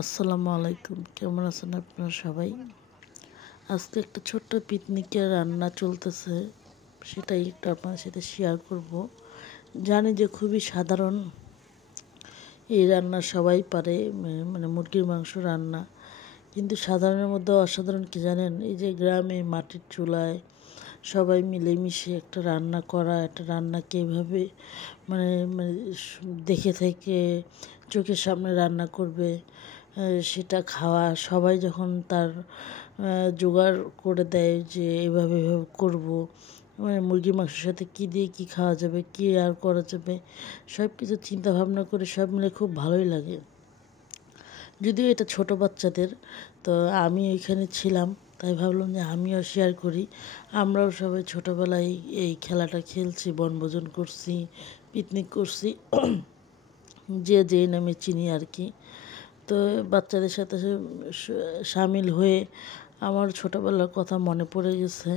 আসসালামু আলাইকুম, কেমন আছেন আপনারা সবাই? আজকে একটা ছোট্ট পিকনিকের রান্না চলতেছে, সেটাই একটু আপনাদের সাথে শেয়ার করব। জানি যে খুবই সাধারণ এই রান্না, সবাই পারে, মানে মুরগির মাংস রান্না। কিন্তু সাধারণের মধ্যে অসাধারণ কি জানেন? এই যে গ্রামে মাটির চুলায় সবাই মিলেমিশে একটা রান্না করা, একটা রান্নাকে এভাবে মানে মানে দেখে থেকে চোখের সামনে রান্না করবে, সেটা খাওয়া, সবাই যখন তার জোগাড় করে দেয় যে এভাবে এভাবে করবো, মানে মুরগির মাংসের সাথে কী দিয়ে কী খাওয়া যাবে, কী আর করা যাবে, সব কিছু চিন্তা ভাবনা করে সব মিলে খুব ভালোই লাগে। যদিও এটা ছোট বাচ্চাদের, তো আমি ওইখানে ছিলাম, তাই ভাবলাম যে আমিও শেয়ার করি। আমরাও সবাই ছোটোবেলায় এই খেলাটা খেলছি, বনভোজন করছি, পিকনিক করছি, যে যেই নামে চিনি আর কি। তো বাচ্চাদের সাথে সামিল হয়ে আমার ছোটোবেলার কথা মনে পড়ে গেছে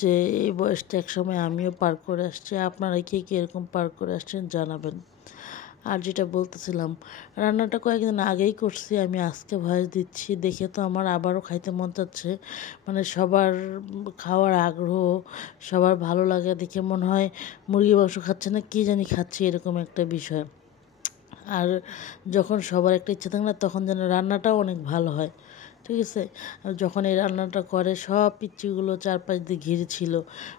যে এই বয়সটা একসময় আমিও পার করে আসছি। আপনারা কে কে এরকম পার করে আসছেন জানাবেন। আর যেটা বলতেছিলাম, রান্নাটা কয়েকদিন আগেই করছি, আমি আজকে ভয়েস দিচ্ছি দেখে তো আমার আবারও খাইতে মন চাচ্ছে। মানে সবার খাওয়ার আগ্রহ, সবার ভালো লাগে দেখে মনে হয় মুরগি মাংস খাচ্ছে না, কী জানি খাচ্ছি, এরকম একটা বিষয়। আর যখন সবার একটা ইচ্ছা থাকে না, তখন যেন রান্নাটাও অনেক ভালো হয়। ঠিক আছে? আর যখন এই রান্নাটা করে, সব পিচ্চিগুলো চারপাশ দিয়ে ঘিরে ছিল,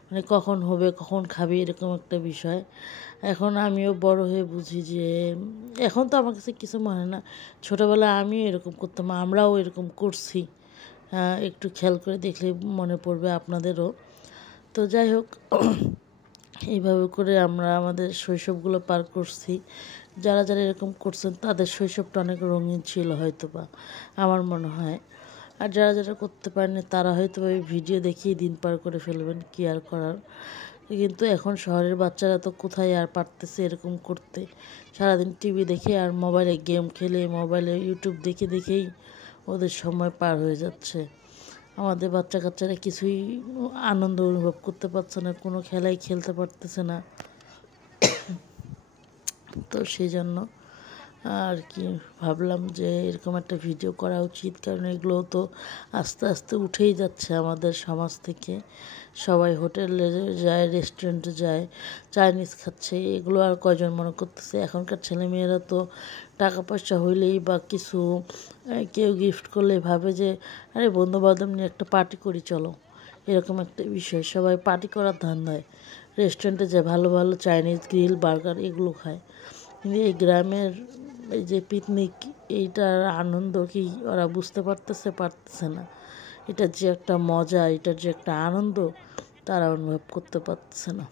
মানে কখন হবে, কখন খাবে, এরকম একটা বিষয়। এখন আমিও বড় হয়ে বুঝি যে এখন তো আমার কাছে কিছু মনে হয় না, ছোটোবেলায় আমিও এরকম করতাম, আমরাও এরকম করছি। একটু খেয়াল করে দেখলে মনে পড়বে আপনাদেরও। তো যাই হোক, এইভাবে করে আমরা আমাদের শৈশবগুলো পার করছি। যারা যারা এরকম করছেন তাদের শৈশবটা অনেক রঙিন ছিল হয়তো বা, আমার মনে হয়। আর যারা যারা করতে পারেনি তারা হয়তো এই ভিডিও দেখেই দিন পার করে ফেলবেন, কী আর করার। কিন্তু এখন শহরের বাচ্চারা তো কোথায় আর পারতেছে এরকম করতে। সারাদিন টিভি দেখে আর মোবাইলে গেম খেলে, মোবাইলে ইউটিউব দেখে দেখেই ওদের সময় পার হয়ে যাচ্ছে। আমাদের বাচ্চা কাচ্চারা কিছুই আনন্দ অনুভব করতে পারছে না, কোনো খেলাই খেলতে পারতেছে না। তো সেই জন্য আর কি ভাবলাম যে এরকম একটা ভিডিও করা উচিত, কারণ এগুলো তো আস্তে আস্তে উঠেই যাচ্ছে আমাদের সমাজ থেকে। সবাই হোটেলে যায়, রেস্টুরেন্টে যায়, চাইনিজ খাচ্ছে, এগুলো আর কয়জন মনে করতেছে। এখনকার ছেলেমেয়েরা তো টাকা পয়সা হইলেই বা কিছু কেউ গিফট করলে ভাবে যে আরে বন্ধু বান্ধব নিয়ে একটা পার্টি করি চলো, এরকম একটা বিষয়। সবাই পার্টি করার ধান্দায় রেস্টুরেন্টে যায়, ভালো ভালো চাইনিজ গ্রিল বার্গার এগুলো খায়। কিন্তু এই গ্রামের এই যে পিকনিক, এইটার আনন্দ কি ওরা বুঝতে পারতেছে না। এটার যে একটা মজা, এটার যে একটা আনন্দ, তারা অনুভব করতে পারছে না।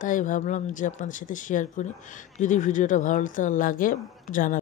তাই ভাবলাম যে আপনাদের সাথে শেয়ার করি। যদি ভিডিওটা ভালো লাগে জানাবেন।